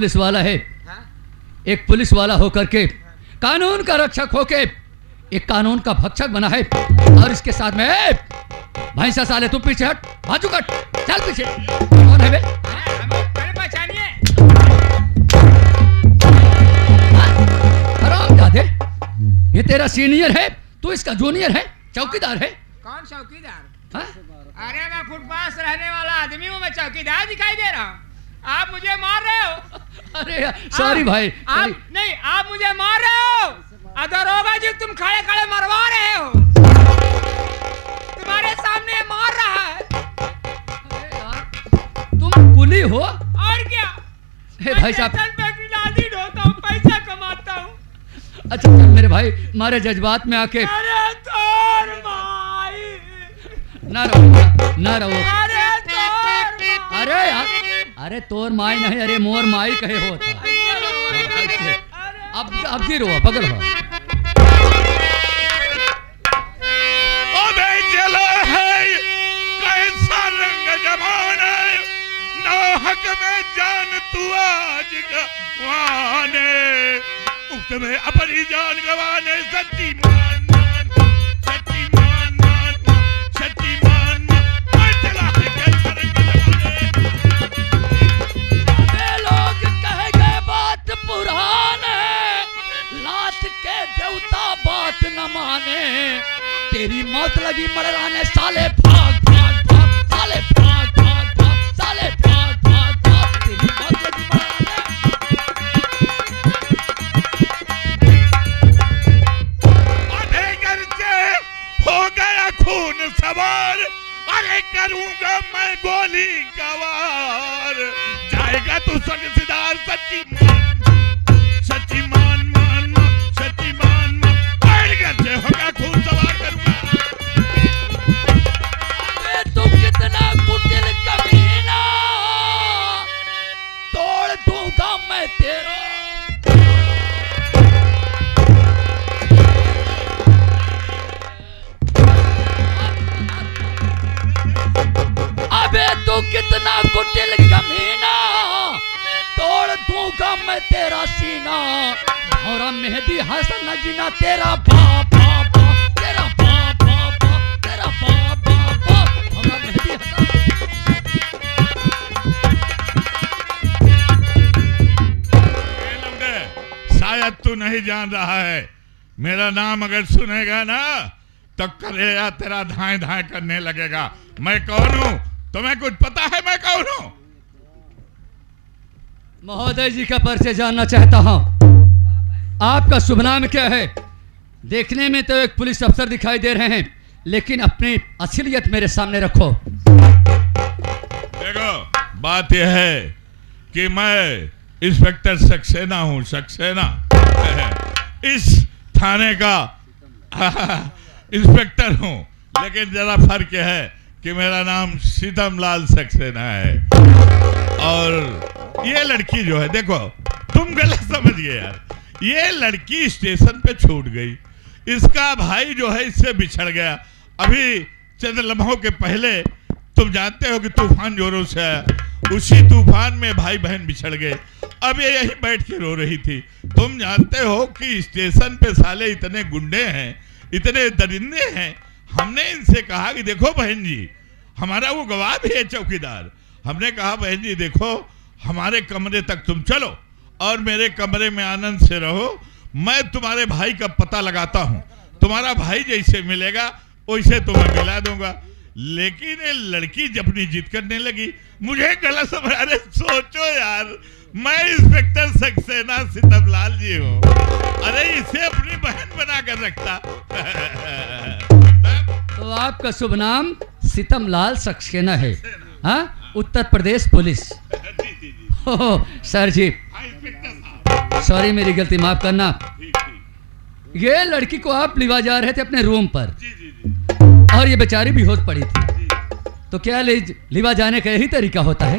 Police वाला है, एक पुलिस वाला होकर के कानून का रक्षक होके एक कानून का भक्षक बना है। और इसके साथ में भैंसा साले तू पीछे हट, बाजू कट, चल पीछे। कौन है बे? पहचानिए। हरामजादे, ये तेरा सीनियर है, तू इसका जूनियर है, चौकीदार है। कौन चौकीदार? हा? अरे मैं फुटपाथ रहने वाला आदमी हूँ, मैं चौकीदार दिखाई दे रहा हूँ। आप मुझे मार रहे हो? अरे सॉरी भाई, आप नहीं, आप मुझे मार रहे हो। दरोगा जी तुम खड़े खड़े मरवा रहे हो, तुम्हारे सामने मार रहा है। अरे यार, तुम कुली हो? और क्या? हे भाई साहब, ढोता हूँ, पैसा कमाता हूँ। अच्छा चल मेरे भाई, मारे जज्बात में आके अरे तोर माई, ना रहो, ना रहो। अरे तोर माई। अरे यार, अरे तोर माई नहीं, अरे मोर माई कहे होता। अब गिरो, पकड़ हो। अबे चलो है, कैसा रंग जमाना, नाहक में जान तू आज गवाने, तुम्हें अपनी जान गवाने, सच्ची मान मान, सच्ची मान मान, सच्ची मान मान, चला है कैसा रंग जमाने। अबे लोग कहेंगे बात पुराने, लात के देवता बात न माने, तेरी मौत लगी मरवाने, साले भाग भाग भाग, साले भाग भाग भाग, साले भाग भाग भाग, तेरी मौत लगी मरवाने। अरे घर से हो गया खून सवार, अरे करूंगा मैं गोली गवार, जाएगा तू सगसीदार, सच्ची मान, सच्ची मान मान मान, सच्ची मान मान, अरे घर से होगा खून सवार करूंगा। अबे तू कितना कुटिल कमीना, तोड़ दूंगा मैं तेरा। अबे तू कितना कुटिल कमीना, तोड़ दूंगा मैं तेरा सीना, भौरा मेहदी हसन जीना, तेरा बाप बाप बाप, तेरा बाप बाप बाप, तेरा बाप बाप बाप, भौरा मेहदी हसन। शायद तू नहीं जान रहा है, मेरा नाम अगर सुनेगा ना तो कलेजा तेरा धाए धाए करने लगेगा। मैं कौन हूँ तुम्हें कुछ पता है? मैं कौन हूँ? महोदय जी का परिचय जानना चाहता हूँ। आपका शुभ नाम क्या है? देखने में तो एक पुलिस अफसर दिखाई दे रहे हैं, लेकिन अपनी असलियत मेरे सामने रखो। देखो, बात यह है कि मैं इंस्पेक्टर सक्सेना हूँ, सक्सेना इस थाने का इंस्पेक्टर हूँ, लेकिन जरा फर्क है कि मेरा नाम सीतमलाल सक्सेना है। और ये लड़की जो है, देखो तुम गलत समझ गए यार, ये लड़की स्टेशन पे छूट गई, इसका भाई जो है इससे बिछड़ गया। अभी चंद लम्हों के पहले तुम जानते हो कि तूफान जोरों से आया, उसी तूफान में भाई बहन बिछड़ गए। अब ये यही बैठ के रो रही थी। तुम जानते हो कि स्टेशन पे साले इतने गुंडे हैं, इतने दरिंदे हैं। हमने इनसे कहा कि देखो बहन जी, हमारा वो गवाह भी है चौकीदार, हमने कहा बहन जी देखो, हमारे कमरे तक तुम चलो और मेरे कमरे में आनंद से रहो, मैं तुम्हारे भाई का पता लगाता हूँ, तुम्हारा भाई जैसे मिलेगा वैसे तुम्हें मिला दूंगा। लेकिन ये लड़की जब अपनी जिद करने लगी, मुझे गलत समझ, अरे सोचो यार, मैं इंस्पेक्टर सक्सेना सीतमलाल जी हूँ, अरे इसे अपनी बहन बना कर रखता। तो आपका शुभ नाम सीतमलाल सक्सेना है? हाँ, उत्तर प्रदेश पुलिस। सर जी सॉरी, मेरी गलती माफ करना। ये लड़की को आप लिवा जा रहे थे अपने रूम पर, और ये बेचारी बेहोश पड़ी थी, तो क्या लिवा जाने का यही तरीका होता है?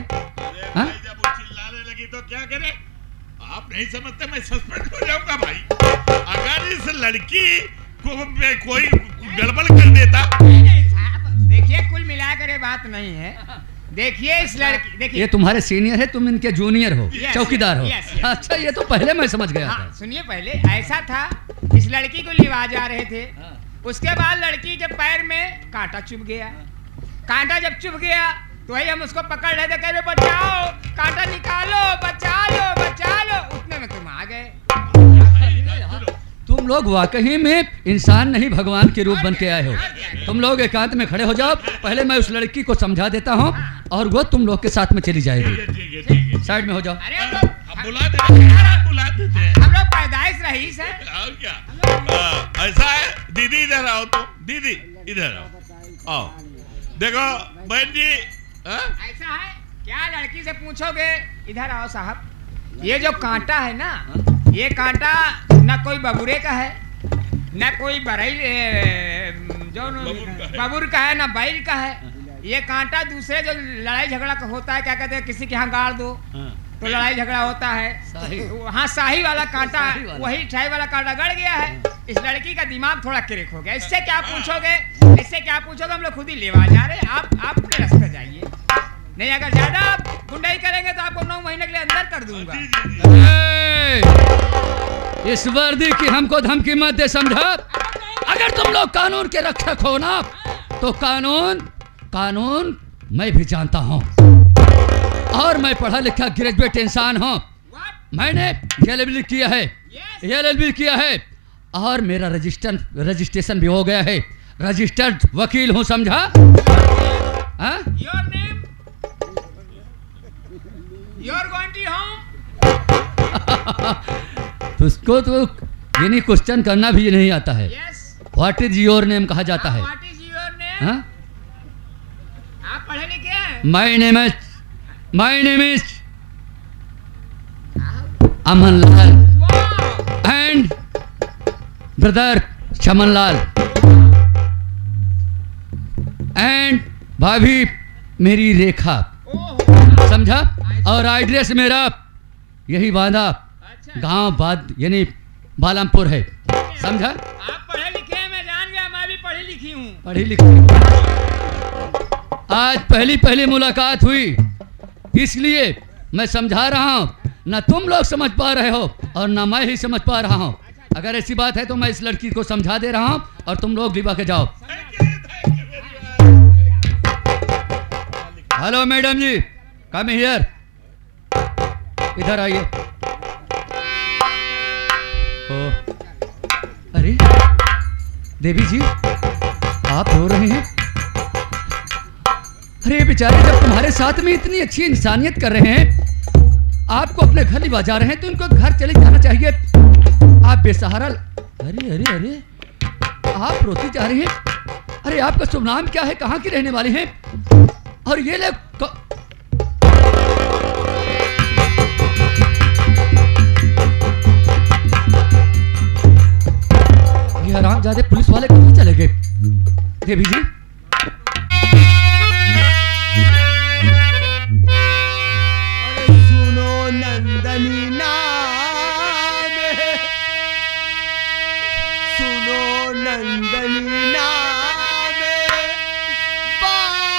हाँ? जब वो चिल्लाने लगी तो क्या करे? आप नहीं समझते, मैं सस्पेंड हो जाऊंगा भाई। अगर इस लड़की को कोई गड़बड़ कर देता। नहीं साहब, देखिए कुल मिलाकर ये बात नहीं है, देखिए इस लड़की, देखिए ये तुम्हारे सीनियर है, तुम इनके जूनियर हो, Yes, चौकीदार हो। yes, yes. अच्छा, ये तो पहले मैं समझ गया हाँ था। सुनिए, पहले ऐसा था, इस लड़की को लिवा जा रहे थे, उसके बाद लड़की के पैर में कांटा चुभ गया। कांटा जब चुभ गया तो वही हम उसको पकड़ रहे थे, कह रहे बचाओ, कांटा निकालो, बचा लो, बचा लो। उतने में तुम आ गए। तुम लोग वाकई में इंसान नहीं भगवान के रूप बन के आए हो। तुम लोग एकांत में खड़े हो जाओ, पहले मैं उस लड़की को समझा देता हूँ और वो तुम लोग के साथ में चली जाएगी। ठीक है। साइड में हो जाओ। अरे हम बुला देते हैं, बुला देते हैं। लोग पैदाइश रईस है। और क्या ऐसा है। दीदी इधर आओ, तुम दीदी इधर आओ। देखो बहन जी, ऐसा है क्या, लड़की से पूछोगे, इधर आओ साहब, ये जो कांटा है ना, ये कांटा ना कोई बबूरे का है, ना कोई बरई जो बबूर का है, ना बैल का है। ये कांटा दूसरे जो लड़ाई झगड़ा का होता है, क्या कहते हैं, किसी के यहाँ गाड़ दो तो लड़ाई झगड़ा होता है। हाँ, शाही वाला कांटा, वही शाही वाला कांटा गड़ गया है। इस लड़की का दिमाग थोड़ा क्रिक हो गया। इससे क्या पूछोगे, इससे क्या पूछोगे, हम लोग खुद ही लेवा जा रहे हैं। आप अपने रास्ते जाइए, नहीं अगर ज्यादा आप गुंडाई करेंगे तो आपको 9 महीने के लिए अंदर कर दूंगा। इस वर्दी की हमको धमकी मत दे, समझा? अगर तुम लोग कानून के रक्षक हो ना, तो कानून मैं भी जानता हूँ, और मैं पढ़ा लिखा ग्रेजुएट इंसान हूँ। मैंने LLB किया है, LLB किया है, और मेरा रजिस्ट्रेशन भी हो गया है। रजिस्टर्ड वकील हूँ, समझा? हाँ? Your name? You're going to home? उसको तो यानी क्वेश्चन करना भी नहीं आता है। Yes. What is your name कहा जाता है। What is your name? हाँ? आप पढ़े लिखे हैं? My name is Amanlal Wow. And brother Chamanlal and भाभी मेरी रेखा, ओहो, समझा? और एड्रेस मेरा यही बांधा अच्छा। गांव बाद यानी बालमपुर है, समझा? आप पढ़े लिखे हैं, मैं जान गया, मैं भी पढ़ी लिखी हूँ। पढ़ी लिखी। आज पहली मुलाकात हुई, इसलिए मैं समझा रहा हूँ। ना तुम लोग समझ पा रहे हो और ना मैं ही समझ पा रहा हूँ। अगर ऐसी बात है तो मैं इस लड़की को समझा दे रहा हूँ और तुम लोग लिवा के जाओ। Hello madam ji, come here, इधर आइए। अरे देवी जी, आप रो रहे हैं? अरे बेचारे, जब तुम्हारे साथ में इतनी अच्छी इंसानियत कर रहे हैं, आपको अपने घर लिवा जा रहे हैं, तो इनको घर चले जाना चाहिए। आप बेसहारा, अरे अरे अरे, आप रोती जा रही हैं। अरे आपका शुभ नाम क्या है, कहाँ की रहने वाले हैं? और ये लोग ये हरामजादे पुलिस वाले कहाँ चले गए? देवी जी, सुनो नंदनी नाम है, सुनो नंदनी नाम है, बाबू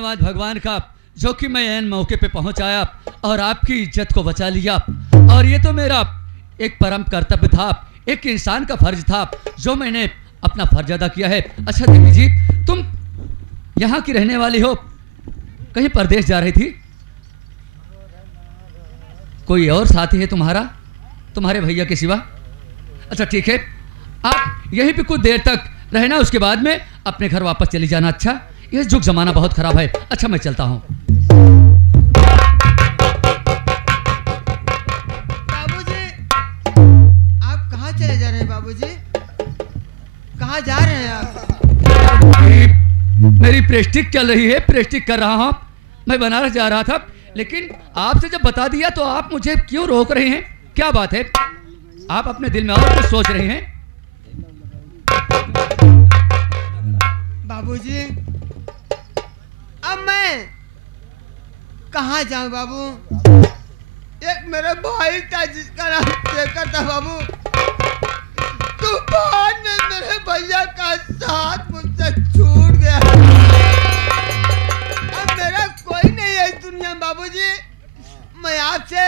धन्यवाद भगवान का, जो कि मैं ऐन मौके पे पहुंच आया और आपकी इज्जत को बचा लिया। और ये तो मेरा एक परम कर्तव्य था, एक इंसान का फर्ज था, जो मैंने अपना फर्ज अदा किया है। अच्छा देवी जी, तुम यहाँ की रहने वाली हो, कहीं परदेश जा रही थी? कोई और साथी है तुम्हारा, तुम्हारे भैया के सिवा? अच्छा ठीक है, आप यहीं पे कुछ देर तक रहना, उसके बाद में अपने घर वापस चली जाना। अच्छा, ये जुग जमाना बहुत खराब है। अच्छा मैं चलता हूँ। बाबूजी, आप कहाँ चले जा रहे हैं? बाबूजी, कहाँ जा रहे हैं आप? मेरी प्रेस्टिक चल रही है, प्रेस्टिक कर रहा हूँ। मैं बनारस जा रहा था, लेकिन आपसे जब बता दिया तो आप मुझे क्यों रोक रहे हैं? क्या बात है? आप अपने दिल में और कुछ सोच रहे हैं? बाबूजी, अब मैं कहाँ जाऊं बाबू? एक मेरा भाई था जिसका नाम शेखर था बाबू, तूफान में मेरे भैया का साथ मुझसे छूट गया। अब मेरा कोई नहीं है इस दुनिया में बाबूजी। मैं आपसे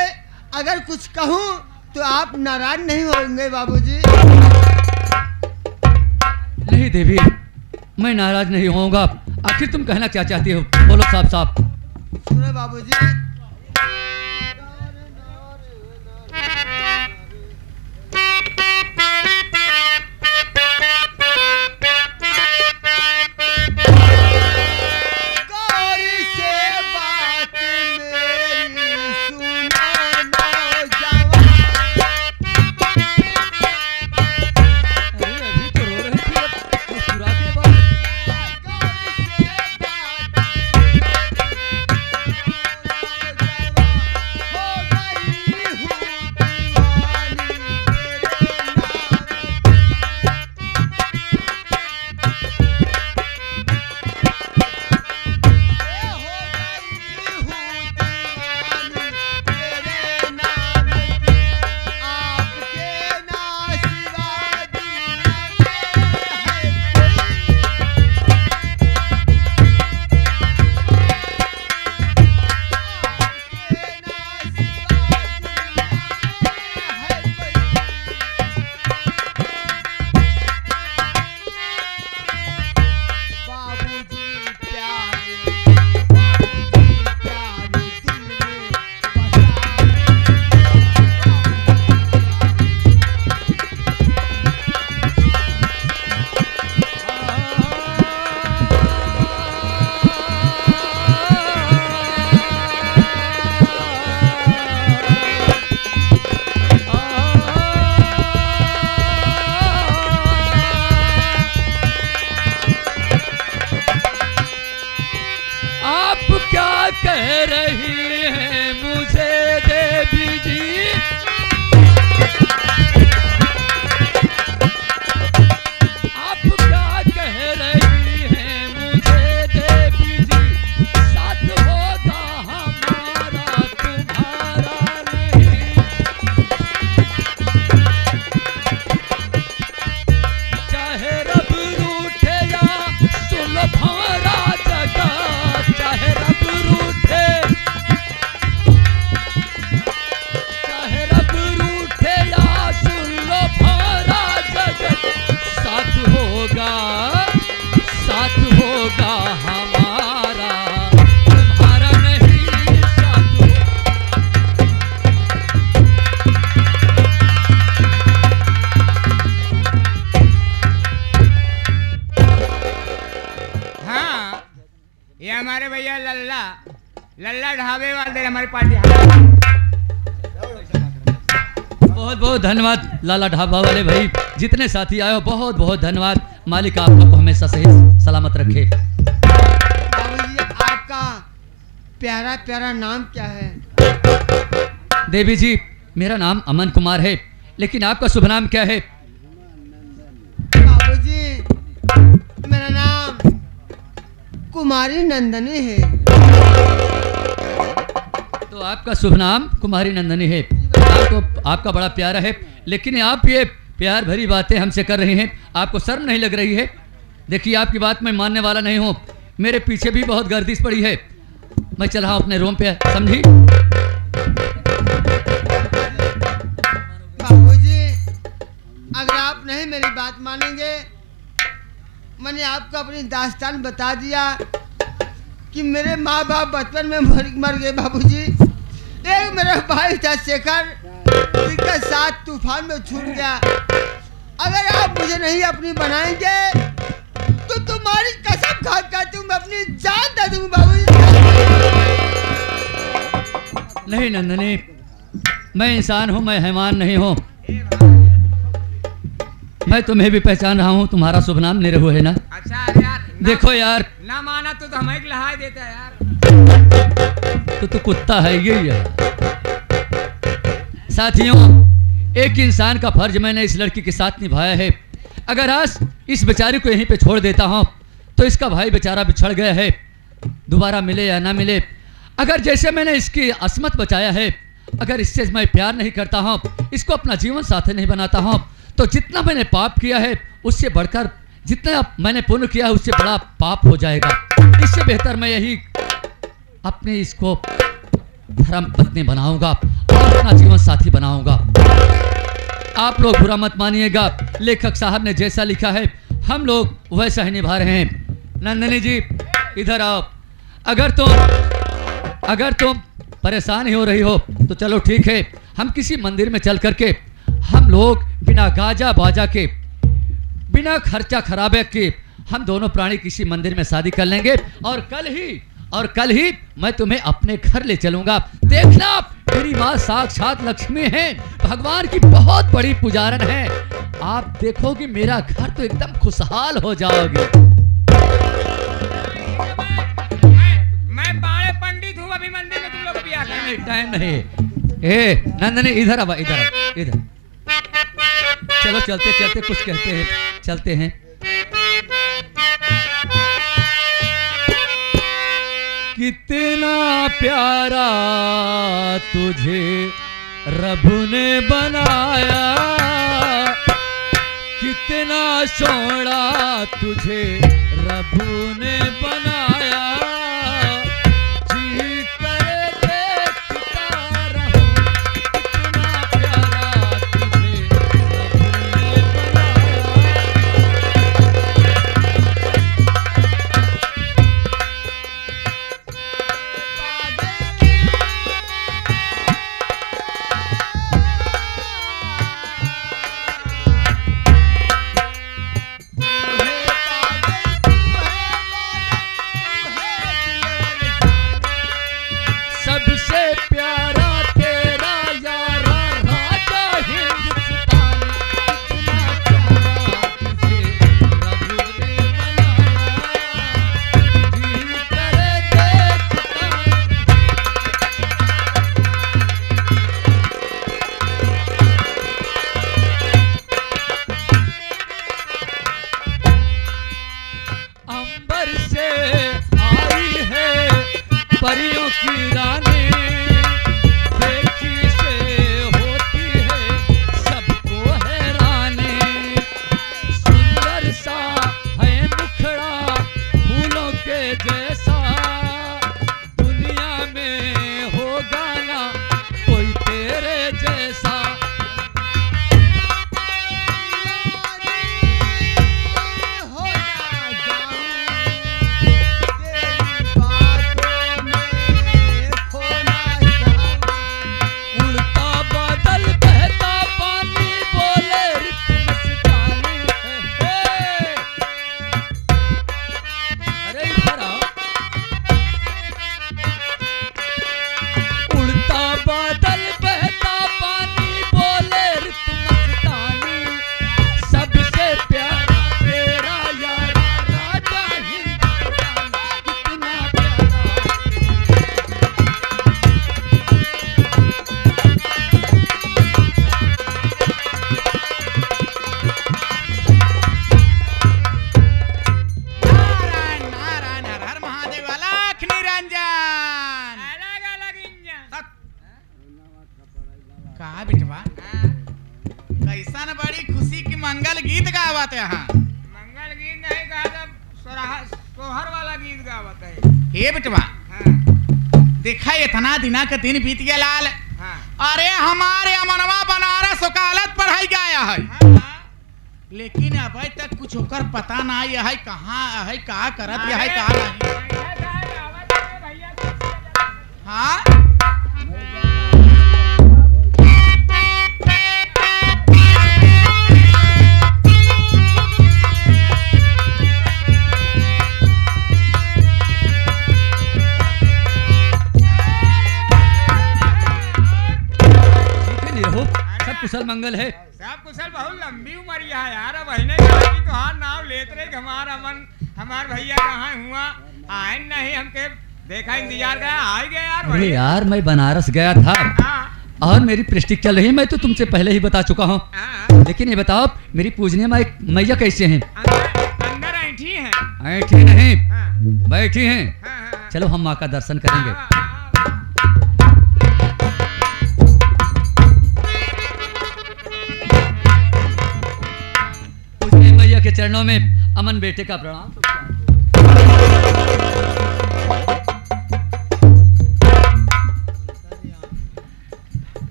अगर कुछ कहूँ तो आप नाराज नहीं होंगे बाबूजी? नहीं देवी, मैं नाराज नहीं होऊंगा। आखिर तुम कहना क्या चाहती हो? बोलो साफ साफ। सुनो बाबूजी, हमारे भैया लल्ला ढाबे वाले हमारी पार्टी। बहुत बहुत धन्यवाद लाला ढाबा वाले भाई, जितने साथी आए हो बहुत बहुत धन्यवाद। मालिक आप लोग को हमेशा सही सलामत रखे। बाबूजी, आपका प्यारा प्यारा नाम क्या है? देवी जी, मेरा नाम अमन कुमार है, लेकिन आपका शुभ नाम क्या है? बाबूजी, मेरा नाम कुमारी नंदनी है। तो आपका शुभ नाम कुमारी नंदनी है। आपका बड़ा प्यारा है, लेकिन आप ये प्यार भरी बातें हमसे कर रही हैं, आपको शर्म नहीं लग रही है? देखिए, आपकी बात मैं मानने वाला नहीं हूँ। मेरे पीछे भी बहुत गर्दिश पड़ी है। मैं चल रहा हूँ अपने रूम पे, समझी? बाबूजी, अगर आप नहीं मेरी बात मानेंगे, मैंने आपको अपनी दास्तान बता दिया कि मेरे माँ बाप बचपन में मर गए बाबूजी। एक मेरा भाई था शेखर, जिसका साथ तूफान में छूट गया। अगर आप मुझे नहीं अपनी बनाएंगे तो तुम्हारी कसम खा कर मैं अपनी जान दे दूंगा बाबूजी। नहीं नंदनी, मैं इंसान हूँ, मैं हैवान नहीं हूँ। मैं तुम्हें भी पहचान रहा हूँ, तुम्हारा शुभ नाम निरहु है ना? अच्छा यार, देखो यार, ना माना तो हमें एक लहाई देता यार। तो तू कुत्ता है यही है। साथियों, एक इंसान का फर्ज मैंने इस लड़की के साथ निभाया है। अगर आज इस बेचारी को यहीं पे छोड़ देता हूँ तो इसका भाई बेचारा बिछड़ गया है, दोबारा मिले या ना मिले। अगर जैसे मैंने इसकी अस्मत बचाया है, अगर इससे मैं प्यार नहीं करता हूँ, इसको अपना जीवन साथी नहीं बनाता हूँ, तो जितना मैंने पाप किया है उससे बढ़कर जितना मैंने पुण्य किया है उससे बड़ा पाप हो जाएगा। इससे बेहतर मैं यही अपने इसको धर्म पत्नी बनाऊंगा और अपना जीवन साथी बनाऊंगा। आप लोग बुरा मत मानिएगा, लेखक साहब ने जैसा लिखा है हम लोग वैसा ही निभा रहे हैं। नंदिनी जी इधर आओ। अगर तुम परेशान ही हो रही हो तो चलो ठीक है, हम किसी मंदिर में चल करके हम लोग बिना गाजा बाजा के, बिना खर्चा खराबे के हम दोनों प्राणी किसी मंदिर में शादी कर लेंगे और कल ही मैं तुम्हें अपने घर ले चलूंगा। देखना, मेरी माँ साक्षात लक्ष्मी है, भगवान की बहुत बड़ी पुजारन है। आप देखोगे मेरा घर तो एकदम खुशहाल हो जाओगे। मैं बाड़े पंडित हूँ, अभी मंदिर में तुम लोग भी आ गए। टाइम नहीं। ए नंदनी इधर आवा, इधर चलो चलते चलते कुछ कहते हैं, चलते हैं। कितना प्यारा तुझे रब ने बनाया, कितना सोहना तुझे रब ने बनाया, जी करे देखता रहूं, कितना प्यारा तुझे रब ने बनाया। सबसे प्यारा तेरा यारा राजा हिंदुस्तान, कितना प्यारा तुझे रब ने बनाया, जी करे देखता। अंबर से आई है परियों की रानी, देखी से होती है सबको हैरानी, सुंदर सा है मुखड़ा फूलों के जैसा, दुनिया में होगा ना कोई तेरे जैसा। उड़ता बादल बहता पानी बोले रित मस्तानी, अरे इधर आओ। उड़ता बादल बहता पानी बोले रित मस्तानी, सबसे प्यारा तेरा यारा राजा हिंदुस्तान, कितना प्यारा। नारायण नारायण हर हर महादेव अलख निरंजन। अलग अलग इंजन। कहा बिटवा, कैसन बड़ी खुशी की मंगल गीत गावत यहाँ। मंगल गीत नहीं गा, सोहर वाला गीत गावत है। हे बेटवा, हाँ, देखा इतना दिना का दिन बीत गया लाल। हाँ, अरे हमारे अमनवा बनारस वकालत पढ़ाई गया है, हाँ, लेकिन अभी तक कुछ होकर पता ना है कहाँ है, का करत है, कहाँ नहीं। हाँ सब कुशल मंगल है। सब कुशल। बहुत लंबी उम्र है यार। बहने कहा कि तुहार नाम लेते रहे, हमार अमन हमार भैया कहाँ हुआ आए नहीं, हमके देखा इंतजार करा आ गए यार। अरे यार मैं बनारस गया था हाँ, और मेरी प्रेस्टिक चल रही है, मैं तो तुमसे पहले ही बता चुका हूँ। हाँ, लेकिन ये बताओ मेरी पूजने में मैया कैसे हैं? अंदर ऐठी है। ऐठी नहीं, हाँ, बैठी हैं। हाँ, हाँ, चलो हम माँ का दर्शन करेंगे। हाँ, पूजने मैया के चरणों में अमन बेटे का प्रणाम।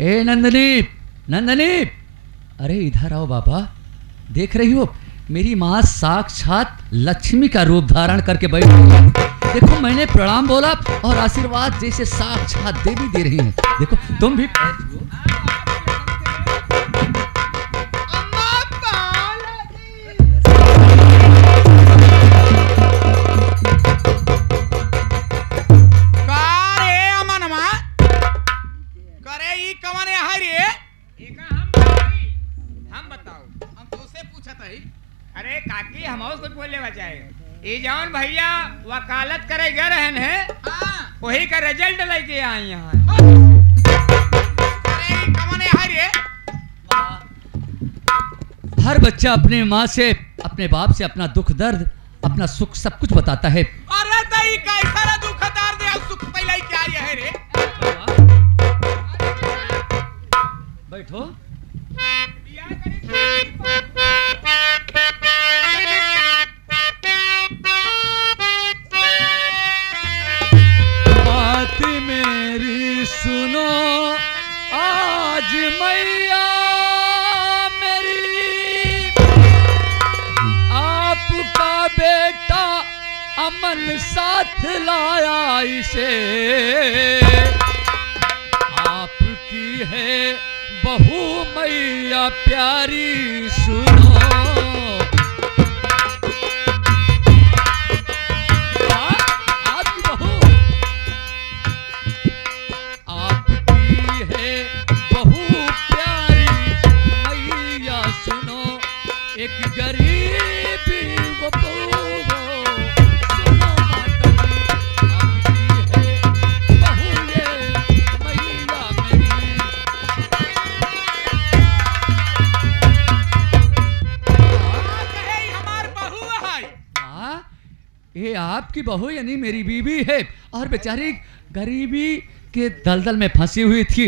ए नंदनी, नंदनी, अरे इधर आओ बाबा। देख रही हो मेरी माँ साक्षात लक्ष्मी का रूप धारण करके बैठी है। देखो मैंने प्रणाम बोला और आशीर्वाद जैसे साक्षात देवी दे रही हैं। देखो तुम भी अरे काकी हम कुछ बोले बचाए। ये जौन भैया वकालत करे गए रहन है, वही का रिजल्ट लेके आए यहाँ। हर बच्चा अपने माँ से, अपने बाप से अपना दुख दर्द, अपना सुख सब कुछ बताता है। अरे तई कैसा दुख दर्द है, सुख पहले ही क्या है रे? बैठो। बात मेरी सुनो आज मैया मेरी, आपका बेटा अमन साथ लाया इसे, आपकी है बहू मैया प्यारी सुनो। आपकी बहू, आपकी है बहू प्यारी मैया सुनो, एक गरीबी वो बहू सुनो माता जी, आपकी है बहू ये मैया मेरी। ये आपकी बहू यानी मेरी बीवी है और बेचारी गरीबी के दलदल में फंसी हुई थी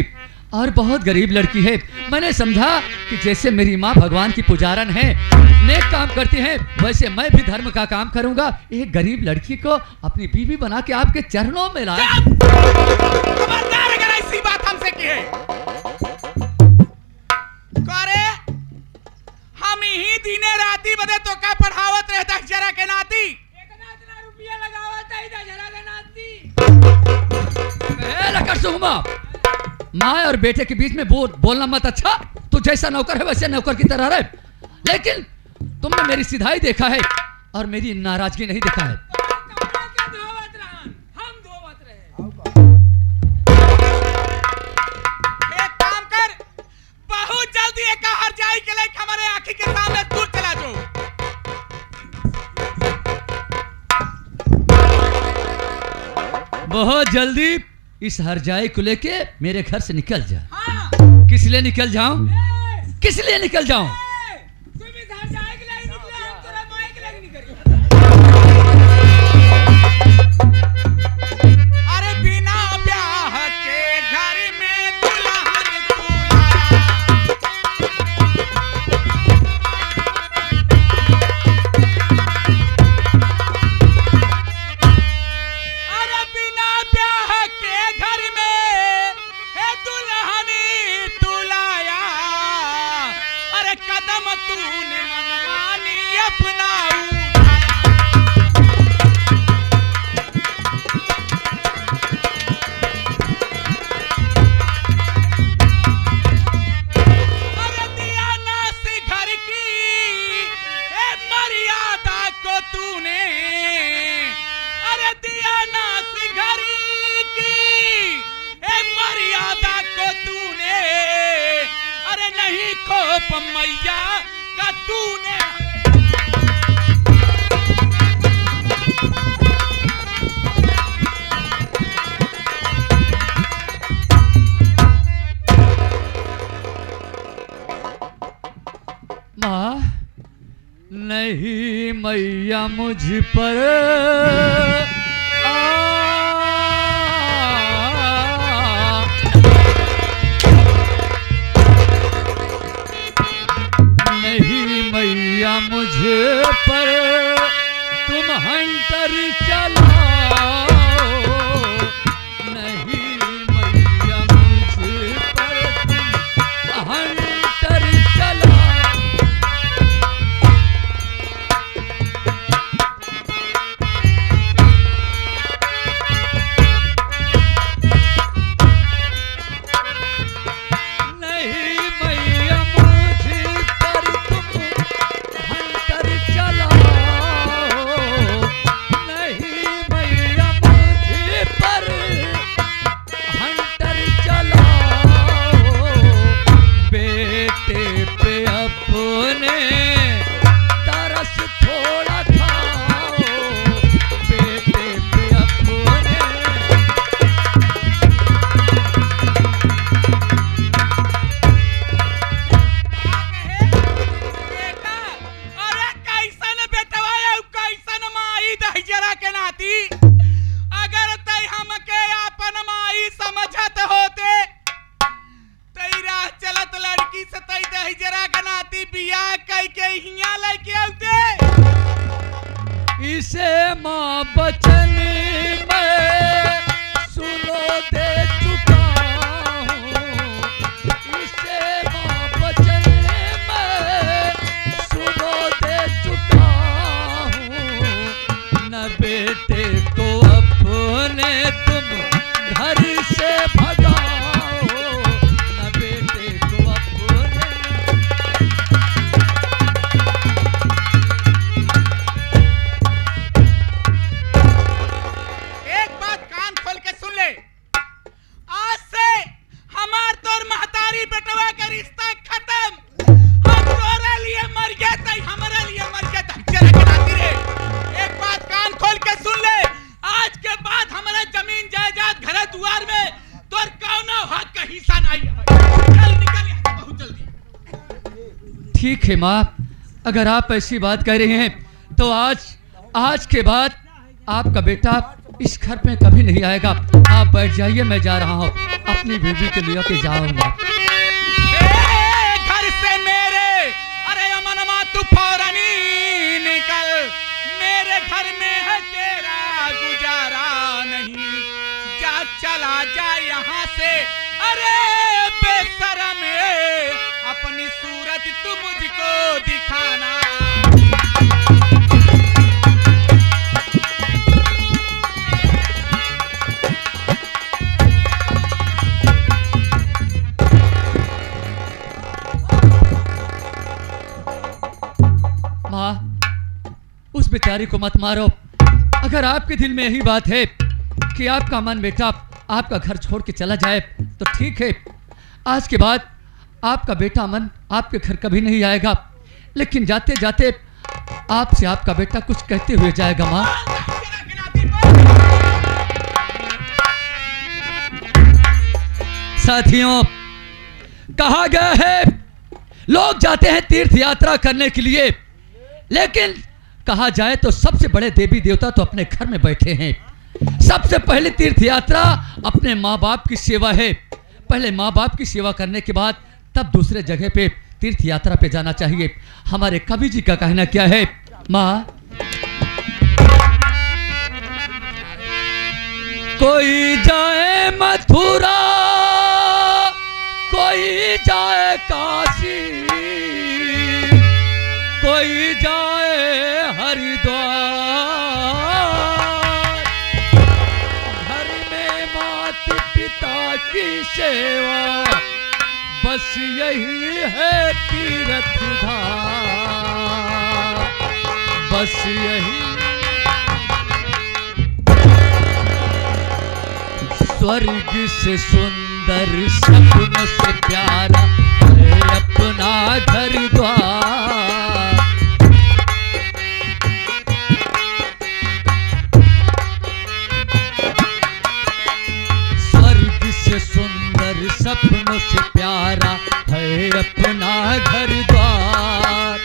और बहुत गरीब लड़की है। मैंने समझा कि जैसे मेरी माँ भगवान की पुजारन है, नेक काम करती है, वैसे मैं भी धर्म का काम करूंगा। एक गरीब लड़की को अपनी बीवी बना के आपके चरणों में लाया। खबरदार अगर ऐसी बात हमसे की है, करे हम ही दिने राती बदे तो का पढ़ावत रहता जरा के नाती, रुपया लगावत है जरा के नाती। माँ और बेटे के बीच में बोलना मत। अच्छा तू जैसा नौकर है वैसे नौकर की तरह रहे, लेकिन तुमने मेरी सिधाई देखा है और मेरी नाराजगी नहीं देखा है। एक काम कर, बहुत जल्दी एक हर जाई के लिए हमारे आंखी के सामने दूर चला जाओ। बहुत जल्दी इस हरजाई को लेके मेरे घर से निकल जा। हाँ। किस लिए निकल जाऊं? किस लिए निकल जाऊं? अरे बिना ब्याह के घर में दुल्हन दूल्हा, कदम तूने मनमानी अपनाऊ। अरे दिया नास घर की ए मर्यादा को तूने, अरे दिया नास घर की ए मर्यादा को तूने, अरे नहीं खोप मैया का तूने। माँ नहीं मैया मुझ पर नहीं मैया मुझे पर तुम हंटर चलाओ, नहीं मैया मुझे पर तुम हंटर चलाओ। नहीं मैया मुझे पर तुम हंटर चलाओ, नहीं मैया मुझे पर हंटर चलाओ। बेटे पे अपने तरस थोड़ा खाओ, बेटे पे अपने बेटा, अरे कैसन बेटवा है, कैसन माई दहिजरा के नाती। अगर तई हमके आपन माई समझत होते, तई राह चलत लड़की से तई दहिजरा के नाती बियाह कई के हिया लेके आउते। इसे माँ बचन में सुनो दे चुका हूँ, इसे माँ बचन में सुनो दे चुका हूँ। न बेटे को अपने तुम घर से भगाओ, न बेटे को अपने एक बात कान खोल के सुन ले, आज से हमार तोर महतारी बेटवा का रिश्ता खत्म। हम तोरे लिए मर गए तई हमारे लिए मर गए दहिजरा के नाती रे। एक बात कान खोल के सुन ले, आज के बाद हमारे जमीन जायदाद घर दुआर में तोर कौनो हक का हिस्सा नहीं है। चल निकल यहाँ से बहुत जल्दी। ठीक है माँ, अगर आप ऐसी बात कह रही हैं तो आज के बाद आपका बेटा इस घर में कभी नहीं आएगा। आप बैठ जाइए, मैं जा रहा हूँ, अपनी बीवी के लिए के जाऊंगा। घर से मेरे, अरे अमनमा तू फौरन ही निकल, मेरे घर में है तेरा गुजारा नहीं। जा चला जा यहाँ से, अरे बेशरम अपनी सूरत तू मुझको दिखाना। माँ, उस बेचारी को मत मारो। अगर आपके दिल में यही बात है कि आपका मन बेटा आपका घर छोड़ के चला जाए तो ठीक है, आज के बाद आपका बेटा मन आपके घर कभी नहीं आएगा। लेकिन जाते जाते आपसे आपका बेटा कुछ कहते हुए जाएगा। माँ, साथियों, कहा गया है लोग जाते हैं तीर्थ यात्रा करने के लिए, लेकिन कहा जाए तो सबसे बड़े देवी देवता तो अपने घर में बैठे हैं। सबसे पहले तीर्थ यात्रा अपने माँ बाप की सेवा है। पहले माँ बाप की सेवा करने के बाद तब दूसरे जगह पे तीर्थ यात्रा पे जाना चाहिए। हमारे कवि जी का कहना क्या है? माँ, कोई जाए मथुरा, कोई जाए काशी, सेवा, बस यही है तीर्थ धाम, बस यही। स्वर्ग से सुंदर सपनों से प्यारा है अपना घर द्वार, स्वर्ग से सुंदर सपनों से प्यारा है अपना घर द्वार।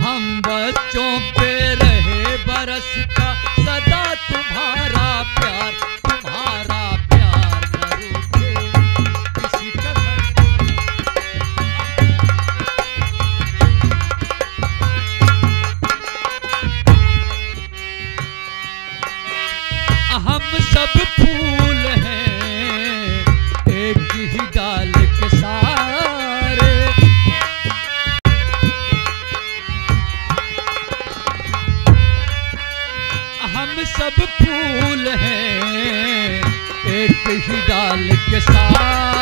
हम बच्चों पे रहे बरसता सदा तुम्हारा प्यार, तुम्हारा प्यार न रूठे किसी कदर। हम सब फूल हैं एक ही डाल के सारे, हम सब फूल हैं एक ही डाल के सारे।